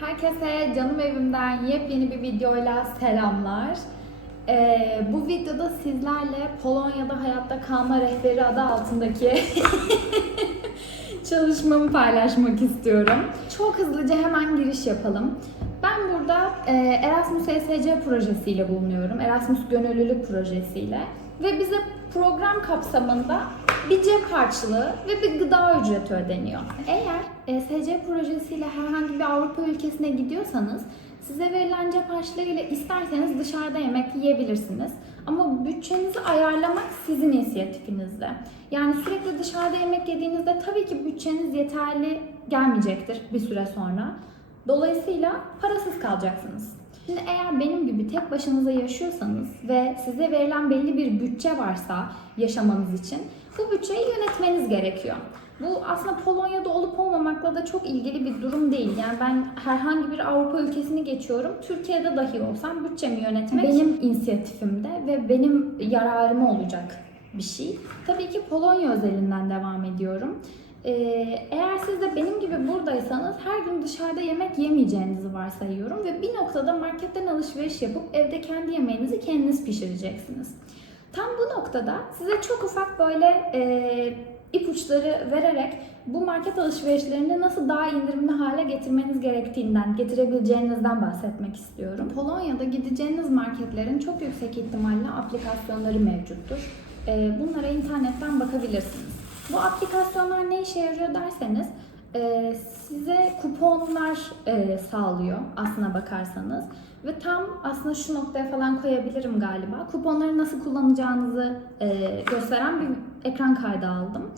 Herkese canım evimden yepyeni bir videoyla selamlar. Ee, bu videoda sizlerle Polonya'da hayatta kalma rehberi adı altındaki çalışmamı paylaşmak istiyorum. Çok hızlıca hemen giriş yapalım. Ben burada e, Erasmus ESC projesiyle bulunuyorum. Erasmus Gönüllülük projesiyle. Ve bize program kapsamında bir cep harçlığı ve bir gıda ücreti ödeniyor. Eğer ESC projesiyle herhangi bir Avrupa ülkesine gidiyorsanız size verilen cep harçlığı ile isterseniz dışarıda yemek yiyebilirsiniz. Ama bütçenizi ayarlamak sizin inisiyatifinizde. Yani sürekli dışarıda yemek yediğinizde tabii ki bütçeniz yeterli gelmeyecektir bir süre sonra. Dolayısıyla parasız kalacaksınız. Şimdi eğer benim gibi tek başınıza yaşıyorsanız ve size verilen belli bir bütçe varsa yaşamanız için bu bütçeyi yönetmeniz gerekiyor. Bu aslında Polonya'da olup olmamakla da çok ilgili bir durum değil. Yani ben herhangi bir Avrupa ülkesini geçiyorum. Türkiye'de dahi olsam bütçemi yönetmek benim inisiyatifimde ve benim yararıma olacak bir şey. Tabii ki Polonya özelinden devam ediyorum. Ee, eğer siz de benim gibi buradaysanız her gün dışarıda yemek yemeyeceğinizi varsayıyorum ve bir noktada marketten alışveriş yapıp evde kendi yemeğinizi kendiniz pişireceksiniz. Tam bu noktada size çok ufak böyle e, ipuçları vererek bu market alışverişlerini nasıl daha indirimli hale getirmeniz gerektiğinden, getirebileceğinizden bahsetmek istiyorum. Polonya'da gideceğiniz marketlerin çok yüksek ihtimalle aplikasyonları mevcuttur. E, bunlara internetten bakabilirsiniz. Bu aplikasyonlar ne işe yarıyor derseniz e, size kuponlar e, sağlıyor aslına bakarsanız. Ve tam aslında şu noktaya falan koyabilirim galiba. Kuponları nasıl kullanacağınızı e, gösteren bir ekran kaydı aldım.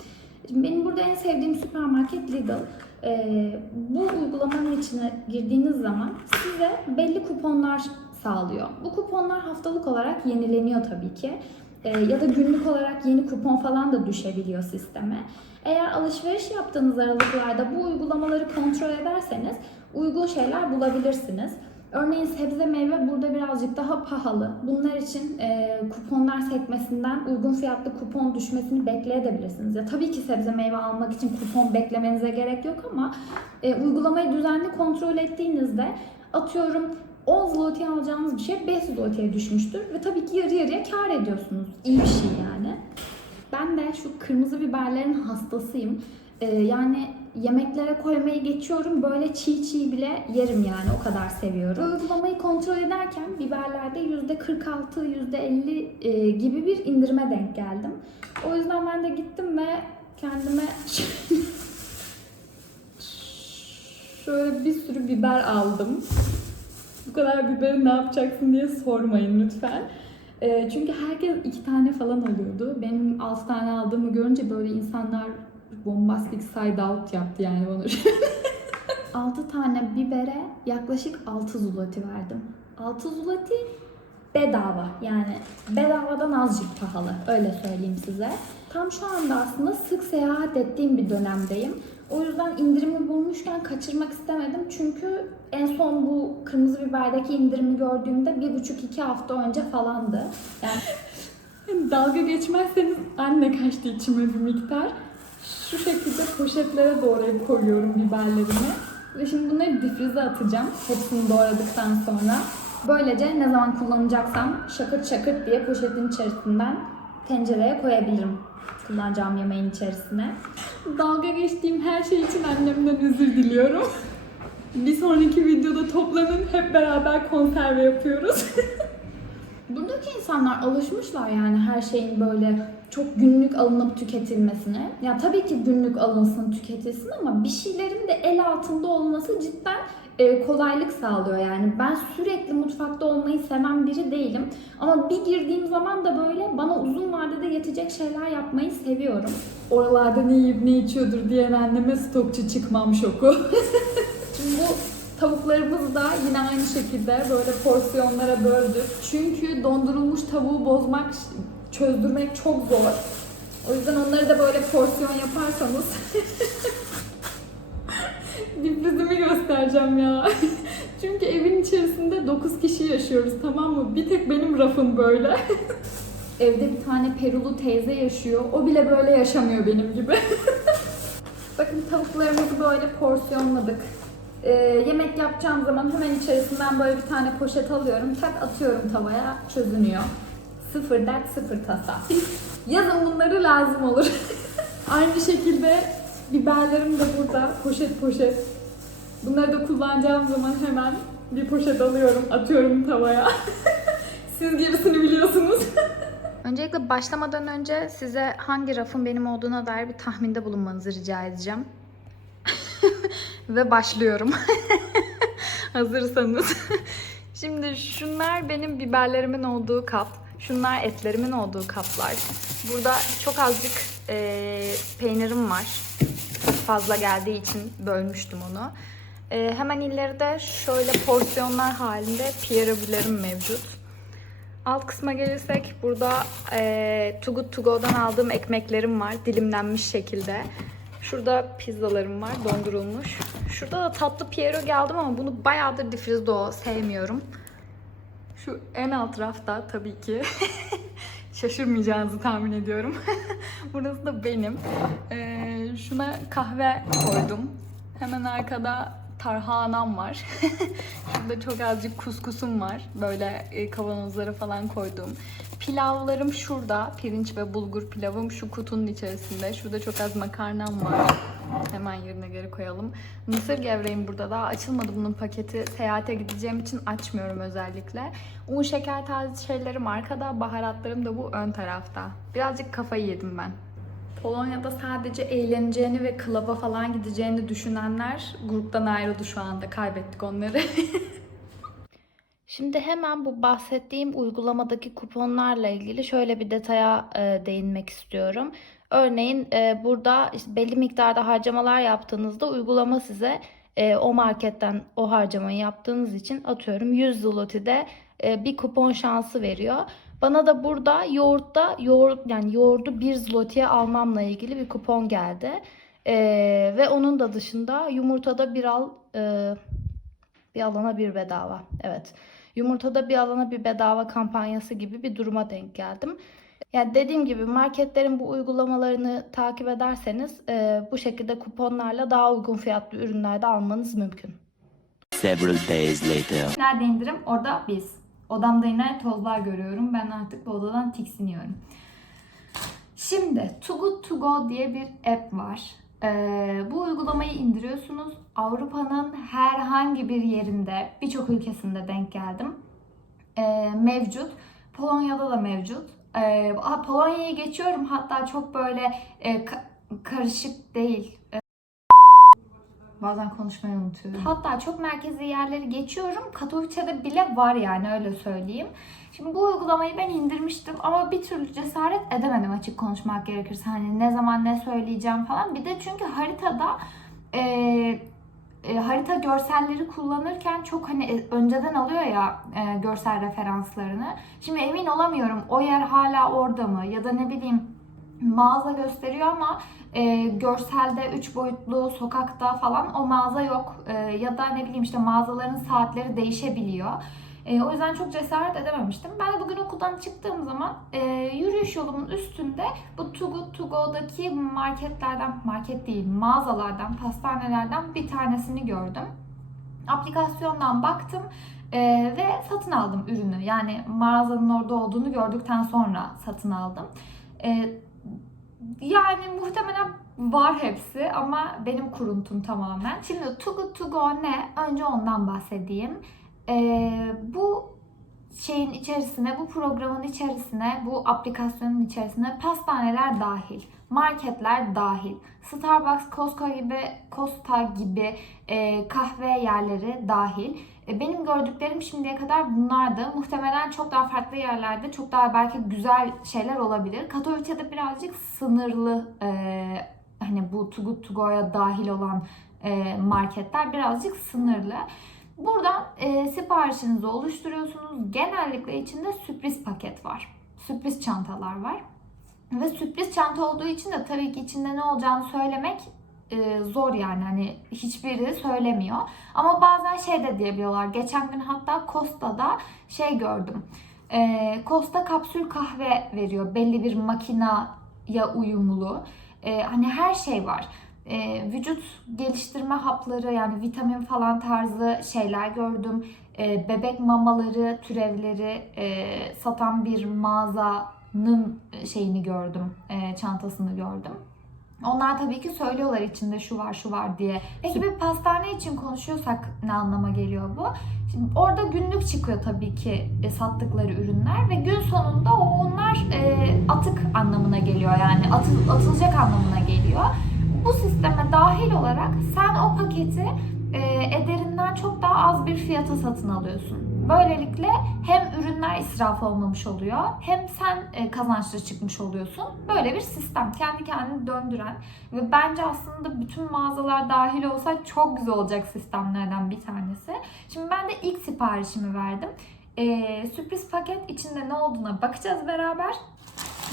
Şimdi benim burada en sevdiğim süpermarket Lidl. E, bu uygulamanın içine girdiğiniz zaman size belli kuponlar sağlıyor. Bu kuponlar haftalık olarak yenileniyor tabii ki. E, ya da günlük olarak yeni kupon falan da düşebiliyor sisteme. Eğer alışveriş yaptığınız aralıklarda bu uygulamaları kontrol ederseniz uygun şeyler bulabilirsiniz. Örneğin sebze meyve burada birazcık daha pahalı. Bunlar için e, kuponlar sekmesinden uygun fiyatlı kupon düşmesini bekleyebilirsiniz. Ya tabii ki sebze meyve almak için kupon beklemenize gerek yok ama e, uygulamayı düzenli kontrol ettiğinizde atıyorum 10 zloty alacağınız bir şey 5 zloty'ye düşmüştür ve tabii ki yarı yarıya kar ediyorsunuz. İyi bir şey yani. Ben de şu kırmızı biberlerin hastasıyım. Ee, yani yemeklere koymayı geçiyorum. Böyle çiğ çiğ bile yerim yani o kadar seviyorum. Uygulamayı kontrol ederken biberlerde %46, %50 e, gibi bir indirime denk geldim. O yüzden ben de gittim ve kendime şöyle bir sürü biber aldım. Bu kadar biberi ne yapacaksın diye sormayın lütfen. E, çünkü herkes iki tane falan alıyordu. Benim altı tane aldığımı görünce böyle insanlar bombastik side out yaptı yani bana. 6 tane bibere yaklaşık 6 zloty verdim. 6 zloty bedava yani bedavadan azıcık pahalı öyle söyleyeyim size. Tam şu anda aslında sık seyahat ettiğim bir dönemdeyim. O yüzden indirimi bulmuşken kaçırmak istemedim. Çünkü en son bu kırmızı biberdeki indirimi gördüğümde bir buçuk iki hafta önce falandı. Yani dalga geçmezseniz anne kaçtı içime bir miktar. Şu şekilde poşetlere doğrayıp koyuyorum biberlerimi. Ve şimdi bunları difrize atacağım. Hepsini doğradıktan sonra. Böylece ne zaman kullanacaksam şakır şakır diye poşetin içerisinden tencereye koyabilirim. Kullanacağım yemeğin içerisine. Dalga geçtiğim her şey için annemden özür diliyorum. Bir sonraki videoda toplanın hep beraber konserve yapıyoruz. Buradaki insanlar alışmışlar yani her şeyin böyle çok günlük alınıp tüketilmesine. Ya tabii ki günlük alınsın, tüketilsin ama bir şeylerin de el altında olması cidden e, kolaylık sağlıyor yani. Ben sürekli mutfakta olmayı seven biri değilim. Ama bir girdiğim zaman da böyle bana uzun vadede yetecek şeyler yapmayı seviyorum. Oralarda ne yiyip ne içiyordur diyen anneme stokçu çıkmam şoku. Şimdi bu Tavuklarımızı da yine aynı şekilde böyle porsiyonlara böldük. Çünkü dondurulmuş tavuğu bozmak, çözdürmek çok zor. O yüzden onları da böyle porsiyon yaparsanız difrizimi göstereceğim ya. Çünkü evin içerisinde 9 kişi yaşıyoruz tamam mı? Bir tek benim rafım böyle. Evde bir tane Perulu teyze yaşıyor. O bile böyle yaşamıyor benim gibi. Bakın tavuklarımızı böyle porsiyonladık. Ee, yemek yapacağım zaman hemen içerisinden böyle bir tane poşet alıyorum. Tak atıyorum tavaya çözünüyor. Sıfır dert sıfır tasa. Yazın bunları lazım olur. Aynı şekilde biberlerim de burada poşet poşet. Bunları da kullanacağım zaman hemen bir poşet alıyorum, atıyorum tavaya. Siz gerisini biliyorsunuz. Öncelikle başlamadan önce size hangi rafın benim olduğuna dair bir tahminde bulunmanızı rica edeceğim. Ve başlıyorum. Hazırsanız. Şimdi şunlar benim biberlerimin olduğu kap. Şunlar etlerimin olduğu kaplar. Burada çok azıcık eee, peynirim var. Fazla geldiği için bölmüştüm onu. Eee, hemen ileride şöyle porsiyonlar halinde pierogilerim mevcut. Alt kısma gelirsek burada eee Too Good To Go'dan aldığım ekmeklerim var dilimlenmiş şekilde. Şurada pizzalarım var dondurulmuş. Şurada da tatlı pierogi aldım ama bunu bayağıdır difrizde o sevmiyorum. Şu en alt rafta tabii ki. Şaşırmayacağınızı tahmin ediyorum. Burası da benim. Ee, şuna kahve koydum. Hemen arkada tarhanam var. Şurada çok azıcık kuskusum var. Böyle e, kavanozlara falan koydum. Pilavlarım şurada. Pirinç ve bulgur pilavım şu kutunun içerisinde. Şurada çok az makarnam var. Hemen yerine geri koyalım. Mısır gevreğim burada daha açılmadı bunun paketi. Seyahate gideceğim için açmıyorum özellikle. Un, şeker tarzı şeylerim arkada. Baharatlarım da bu ön tarafta. Birazcık kafayı yedim ben. Polonya'da sadece eğleneceğini ve klaba falan gideceğini düşünenler gruptan ayrıldı şu anda. Kaybettik onları. Şimdi hemen bu bahsettiğim uygulamadaki kuponlarla ilgili şöyle bir detaya e, değinmek istiyorum. Örneğin e, burada işte belli miktarda harcamalar yaptığınızda uygulama size e, o marketten o harcamayı yaptığınız için atıyorum 100 zloty'de e, bir kupon şansı veriyor. Bana da burada yoğurtta yoğurt yani yoğurdu 1 zloty'ye almamla ilgili bir kupon geldi. E, ve onun da dışında yumurtada bir al e, bir alana bir bedava. Evet. Yumurtada bir alana bir bedava kampanyası gibi bir duruma denk geldim. Yani dediğim gibi marketlerin bu uygulamalarını takip ederseniz e, bu şekilde kuponlarla daha uygun fiyatlı ürünler de almanız mümkün. Several days later. Nerede indirim? Orada biz. Odamda yine tozlar görüyorum. Ben artık bu odadan tiksiniyorum. Şimdi Too Good To Go diye bir app var. Ee, bu uygulamayı indiriyorsunuz. Avrupa'nın herhangi bir yerinde, birçok ülkesinde denk geldim. Ee, mevcut. Polonya'da da mevcut. Ee, Polonya'yı geçiyorum. Hatta çok böyle e, ka- karışık değil. Bazen konuşmayı unutuyorum. Hatta çok merkezi yerleri geçiyorum. Katowice'de bile var yani öyle söyleyeyim. Şimdi bu uygulamayı ben indirmiştim ama bir türlü cesaret edemedim açık konuşmak gerekirse. Hani ne zaman ne söyleyeceğim falan. Bir de çünkü haritada e, e, harita görselleri kullanırken çok hani e, önceden alıyor ya e, görsel referanslarını. Şimdi emin olamıyorum o yer hala orada mı ya da ne bileyim mağaza gösteriyor ama e, görselde 3 boyutlu sokakta falan o mağaza yok. E, ya da ne bileyim işte mağazaların saatleri değişebiliyor. E, o yüzden çok cesaret edememiştim. Ben bugün okuldan çıktığım zaman e, yürüyüş yolumun üstünde bu Too Good To Go'daki marketlerden, market değil mağazalardan, pastanelerden bir tanesini gördüm. Aplikasyondan baktım e, ve satın aldım ürünü. Yani mağazanın orada olduğunu gördükten sonra satın aldım. E, yani muhtemelen var hepsi ama benim kuruntum tamamen. Şimdi Too Good To Go ne? Önce ondan bahsedeyim. Ee, bu şeyin içerisine, bu programın içerisine, bu aplikasyonun içerisine pastaneler dahil, marketler dahil, Starbucks, Costco gibi, Costa gibi e, kahve yerleri dahil. E, benim gördüklerim şimdiye kadar bunlardı. Muhtemelen çok daha farklı yerlerde, çok daha belki güzel şeyler olabilir. Katowice'de birazcık sınırlı e, hani bu Too Good To Go'ya dahil olan e, marketler birazcık sınırlı. Buradan e, siparişinizi oluşturuyorsunuz. Genellikle içinde sürpriz paket var. Sürpriz çantalar var. Ve sürpriz çanta olduğu için de tabii ki içinde ne olacağını söylemek e, zor yani. Hani hiçbiri söylemiyor. Ama bazen şey de diyebiliyorlar. Geçen gün hatta Costa'da şey gördüm. E, Costa kapsül kahve veriyor. Belli bir makinaya uyumlu. E, hani her şey var. vücut geliştirme hapları yani vitamin falan tarzı şeyler gördüm. Bebek mamaları, türevleri satan bir mağazanın şeyini gördüm, e, çantasını gördüm. Onlar tabii ki söylüyorlar içinde şu var şu var diye. Peki bir pastane için konuşuyorsak ne anlama geliyor bu? Şimdi orada günlük çıkıyor tabii ki e, sattıkları ürünler ve gün sonunda o onlar e, atık anlamına geliyor yani atıl, atılacak anlamına geliyor. Bu sisteme dahil olarak sen o paketi e, ederinden çok daha az bir fiyata satın alıyorsun. Böylelikle hem ürünler israf olmamış oluyor hem sen e, kazançlı çıkmış oluyorsun. Böyle bir sistem kendi kendini döndüren ve bence aslında bütün mağazalar dahil olsa çok güzel olacak sistemlerden bir tanesi. Şimdi ben de ilk siparişimi verdim. E, sürpriz paket içinde ne olduğuna bakacağız beraber.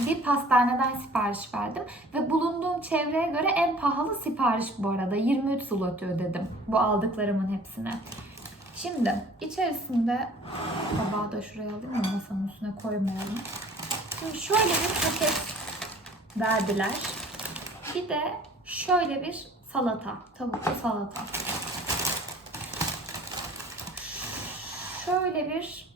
Bir pastaneden sipariş verdim ve bulunduğum çevreye göre en pahalı sipariş bu arada. 23 zloty ödedim bu aldıklarımın hepsine. Şimdi içerisinde tabağı da şuraya alayım da masanın üstüne koymayalım. Şimdi şöyle bir paket verdiler. Bir de şöyle bir salata, tavuklu salata. Şöyle bir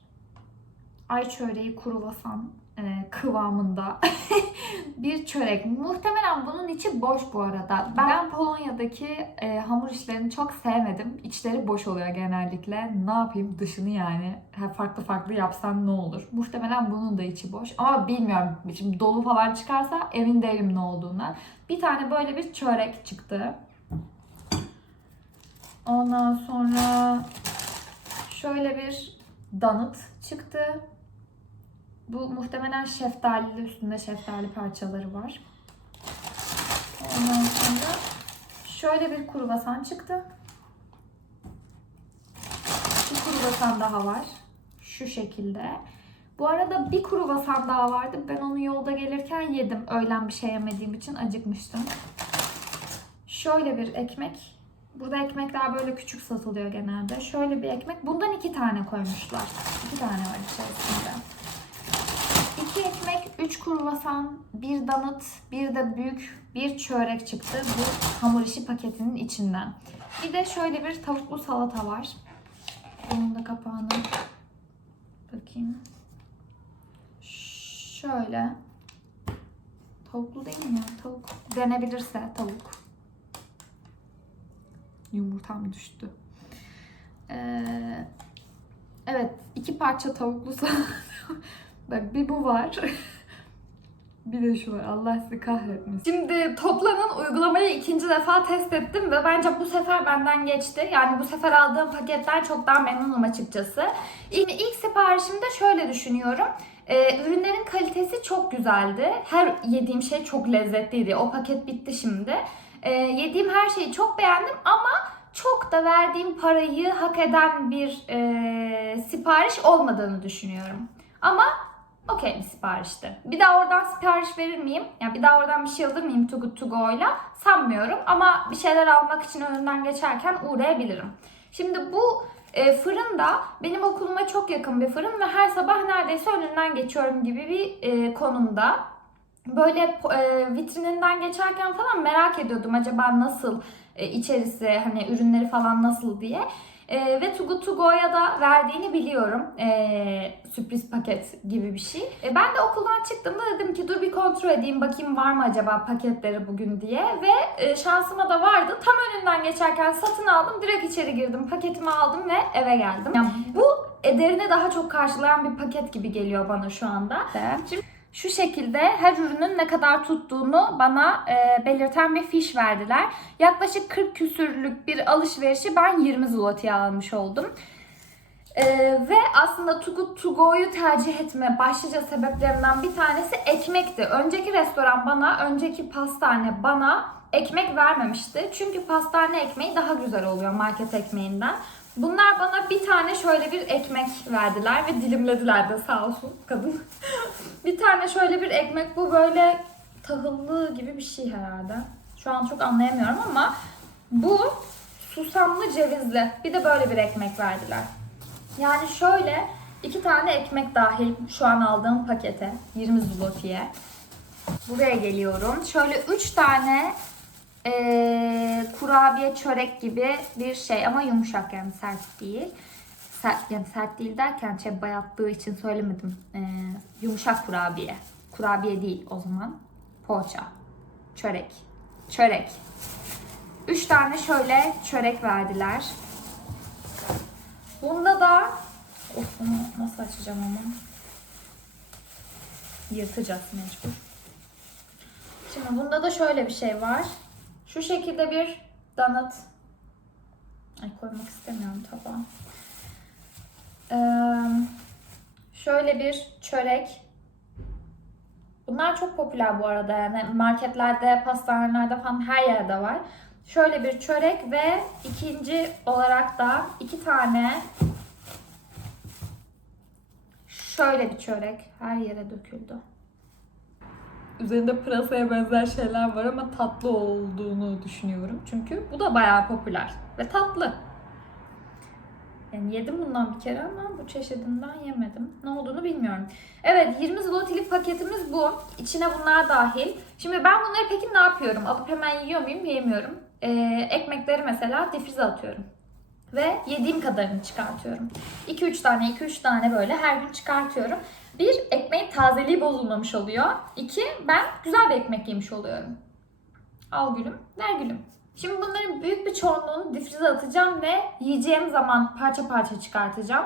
ay çöreği kruvasan e, kıvamında bir çörek. Muhtemelen bunun içi boş bu arada. Ben Polonya'daki e, hamur işlerini çok sevmedim. İçleri boş oluyor genellikle. Ne yapayım dışını yani Ha, farklı farklı yapsam ne olur? Muhtemelen bunun da içi boş. Ama bilmiyorum. Şimdi dolu falan çıkarsa emin değilim ne olduğundan. Bir tane böyle bir çörek çıktı. Ondan sonra şöyle bir donut çıktı. Bu muhtemelen şeftalili üstünde şeftali parçaları var. Ondan sonra şöyle bir kruvasan çıktı. Bir kruvasan daha var. Şu şekilde. Bu arada bir kruvasan daha vardı. Ben onu yolda gelirken yedim. Öğlen bir şey yemediğim için acıkmıştım. Şöyle bir ekmek. Burada ekmekler böyle küçük satılıyor genelde. Şöyle bir ekmek. Bundan iki tane koymuşlar. İki tane var içerisinde. İki ekmek, üç kruvasan, bir donut, bir de büyük bir çörek çıktı bu hamur işi paketinin içinden. Bir de şöyle bir tavuklu salata var. Bunun da kapağını bakayım. Şöyle. Tavuklu değil mi ya? Tavuk. Denebilirse tavuk. Yumurtam düştü. Ee, evet, iki parça tavuklu salata. Bak bir bu var. bir de şu var. Allah sizi kahretmesin. Şimdi toplanın uygulamayı ikinci defa test ettim ve bence bu sefer benden geçti. Yani bu sefer aldığım paketten çok daha memnunum açıkçası. İlk, ilk siparişimde şöyle düşünüyorum. Ee, ürünlerin kalitesi çok güzeldi. Her yediğim şey çok lezzetliydi. O paket bitti şimdi. Ee, yediğim her şeyi çok beğendim ama çok da verdiğim parayı hak eden bir e, sipariş olmadığını düşünüyorum. Ama okey bir siparişti. Bir daha oradan sipariş verir miyim? Yani bir daha oradan bir şey alır mıyım Too Good To Go'yla? Sanmıyorum ama bir şeyler almak için önünden geçerken uğrayabilirim. Şimdi bu e, fırın da benim okuluma çok yakın bir fırın ve her sabah neredeyse önünden geçiyorum gibi bir e, konumda. Böyle e, vitrininden geçerken falan merak ediyordum acaba nasıl e, içerisi hani ürünleri falan nasıl diye. E, ve Too Good To Go'ya da verdiğini biliyorum. E, sürpriz paket gibi bir şey. E, ben de okuldan çıktığımda dedim ki dur bir kontrol edeyim bakayım var mı acaba paketleri bugün diye. Ve e, şansıma da vardı. Tam önünden geçerken satın aldım. Direkt içeri girdim. Paketimi aldım ve eve geldim. Yani bu ederini daha çok karşılayan bir paket gibi geliyor bana şu anda. Şimdi şu şekilde her ürünün ne kadar tuttuğunu bana e, belirten bir fiş verdiler. Yaklaşık 40 küsürlük bir alışverişi ben 20 zloty'ye almış oldum. E, ve aslında Too Good To Go'yu tercih etme başlıca sebeplerimden bir tanesi ekmekti. Önceki restoran bana, önceki pastane bana ekmek vermemişti. Çünkü pastane ekmeği daha güzel oluyor market ekmeğinden. Bunlar bana bir tane şöyle bir ekmek verdiler ve dilimlediler de sağ olsun kadın. bir tane şöyle bir ekmek bu böyle tahıllı gibi bir şey herhalde. Şu an çok anlayamıyorum ama bu susamlı cevizli. Bir de böyle bir ekmek verdiler. Yani şöyle iki tane ekmek dahil şu an aldığım pakete 20 zloty'ye. Buraya geliyorum. Şöyle 3 tane Ee, kurabiye çörek gibi bir şey ama yumuşak yani sert değil. Sert, yani sert değil derken şey bayattığı için söylemedim. Ee, yumuşak kurabiye. Kurabiye değil o zaman. Poğaça. Çörek. Çörek. Üç tane şöyle çörek verdiler. Bunda da of bunu nasıl açacağım ama yırtacağız mecbur. Şimdi bunda da şöyle bir şey var. Şu şekilde bir donut. Ay koymak istemiyorum tabağa. Ee, şöyle bir çörek. Bunlar çok popüler bu arada yani marketlerde, pastanelerde falan her yerde var. Şöyle bir çörek ve ikinci olarak da iki tane şöyle bir çörek her yere döküldü. Üzerinde pırasaya benzer şeyler var ama tatlı olduğunu düşünüyorum. Çünkü bu da bayağı popüler ve tatlı. Yani yedim bundan bir kere ama bu çeşidinden yemedim. Ne olduğunu bilmiyorum. Evet 20 zlotilik paketimiz bu. İçine bunlar dahil. Şimdi ben bunları peki ne yapıyorum? Alıp hemen yiyor muyum? Yemiyorum. Ee, ekmekleri mesela difrize atıyorum. Ve yediğim kadarını çıkartıyorum. 2-3 tane 2-3 tane böyle her gün çıkartıyorum. Bir, ekmeğin tazeliği bozulmamış oluyor. İki, ben güzel bir ekmek yemiş oluyorum. Al gülüm, ver gülüm. Şimdi bunların büyük bir çoğunluğunu difrize atacağım ve yiyeceğim zaman parça parça çıkartacağım.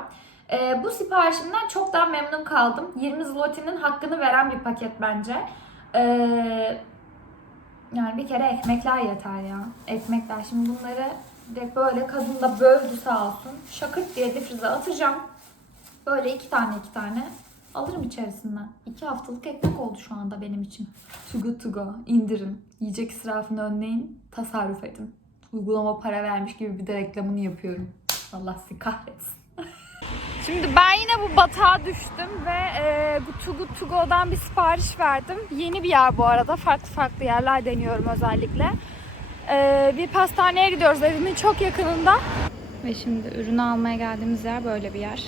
Ee, bu siparişimden çok daha memnun kaldım. 20 zlotinin hakkını veren bir paket bence. Ee, yani bir kere ekmekler yeter ya. Ekmekler. Şimdi bunları direkt böyle kadın da böldü sağ olsun. Şakırt diye difrize atacağım. Böyle iki tane iki tane alırım içerisinden. İki haftalık ekmek oldu şu anda benim için. To go. İndirin. Yiyecek israfını önleyin. Tasarruf edin. Uygulama para vermiş gibi bir de reklamını yapıyorum. Allah sizi kahretsin. Şimdi ben yine bu batağa düştüm ve e, bu Too Good To Go'dan bir sipariş verdim. Yeni bir yer bu arada. Farklı farklı yerler deniyorum özellikle. E, bir pastaneye gidiyoruz evimin çok yakınında. Ve şimdi ürünü almaya geldiğimiz yer böyle bir yer.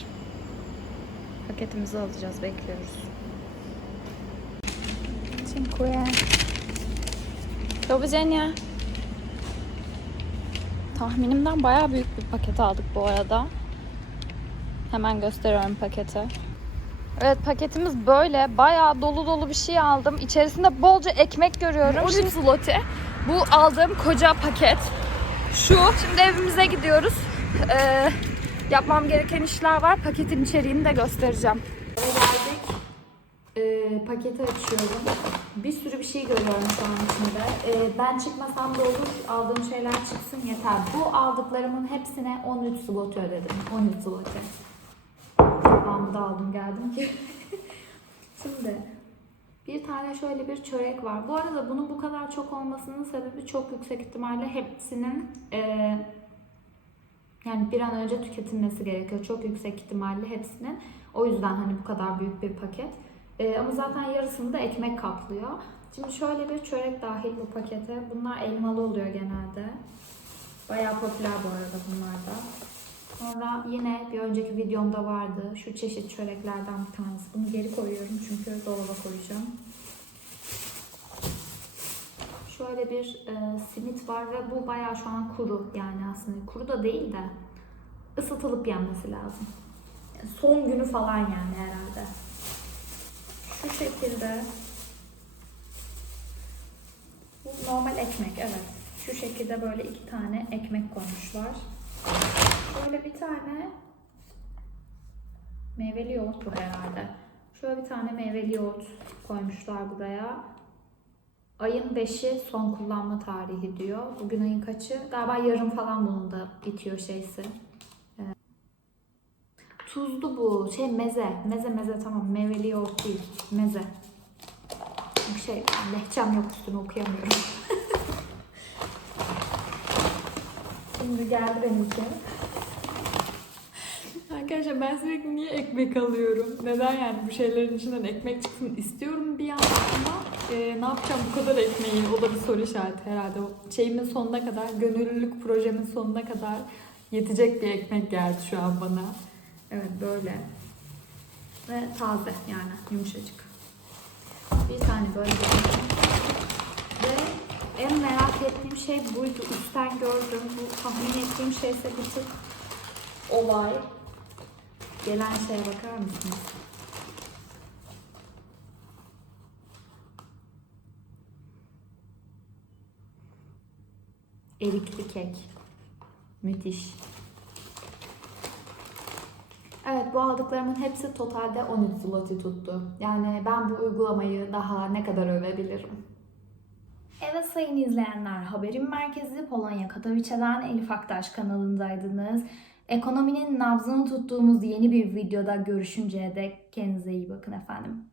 Paketimizi alacağız, bekliyoruz. Dziękuję. Do widzenia. Tahminimden bayağı büyük bir paket aldık bu arada. Hemen gösteriyorum paketi. Evet paketimiz böyle. Bayağı dolu dolu bir şey aldım. İçerisinde bolca ekmek görüyorum. 13 zloty. Bu aldığım koca paket. Şu. Şimdi evimize gidiyoruz. Ee, yapmam gereken işler var. Paketin içeriğini de göstereceğim. geldik. Ee, paketi açıyorum. Bir sürü bir şey görüyorum şu an içinde. Ee, ben çıkmasam da olur. Aldığım şeyler çıksın yeter. Bu aldıklarımın hepsine 13 zloty ödedim. 13 zloty. Ben da aldım geldim ki. Şimdi tane şöyle bir çörek var. Bu arada bunun bu kadar çok olmasının sebebi çok yüksek ihtimalle hepsinin eee yani bir an önce tüketilmesi gerekiyor. Çok yüksek ihtimalle hepsinin. O yüzden hani bu kadar büyük bir paket. Ee, ama zaten yarısını da ekmek kaplıyor. Şimdi şöyle bir çörek dahil bu pakete. Bunlar elmalı oluyor genelde. Bayağı popüler bu arada bunlar da. Sonra yine bir önceki videomda vardı. Şu çeşit çöreklerden bir tanesi. Bunu geri koyuyorum çünkü dolaba koyacağım. Şöyle bir e, simit var ve bu bayağı şu an kuru yani aslında kuru da değil de ısıtılıp yenmesi lazım. Yani son günü falan yani herhalde. Şu şekilde. Bu normal ekmek evet. Şu şekilde böyle iki tane ekmek koymuşlar. Şöyle bir tane meyveli yoğurt bu herhalde. Şöyle bir tane meyveli yoğurt koymuşlar buraya. Ayın 5'i son kullanma tarihi diyor. Bugün ayın kaçı? Galiba yarın falan bunun da bitiyor şeysi. Ee, tuzlu bu. Şey meze. Meze meze tamam. Meyveli yoğurt değil. Meze. Bir şey lehçem yok üstüne okuyamıyorum. Şimdi geldi benimki. Arkadaşlar ben sürekli niye ekmek alıyorum? Neden yani bu şeylerin içinden ekmek çıksın istiyorum bir yandan ama e, ne yapacağım bu kadar ekmeği? O da bir soru işareti herhalde. Şeyimin sonuna kadar, gönüllülük projemin sonuna kadar yetecek bir ekmek geldi şu an bana. Evet böyle. Ve taze yani yumuşacık. Bir tane böyle ekmek. Ve en merak ettiğim şey buydu. Üstten gördüm. Bu tahmin ettiğim şeyse bir tık olay. Gelen şeye bakar mısınız? Erikli kek. Müthiş. Evet bu aldıklarımın hepsi totalde 13 zloty tuttu. Yani ben bu uygulamayı daha ne kadar övebilirim? Evet sayın izleyenler, Haberin Merkezi Polonya Katowice'den Elif Aktaş kanalındaydınız. Ekonominin nabzını tuttuğumuz yeni bir videoda görüşünceye dek kendinize iyi bakın efendim.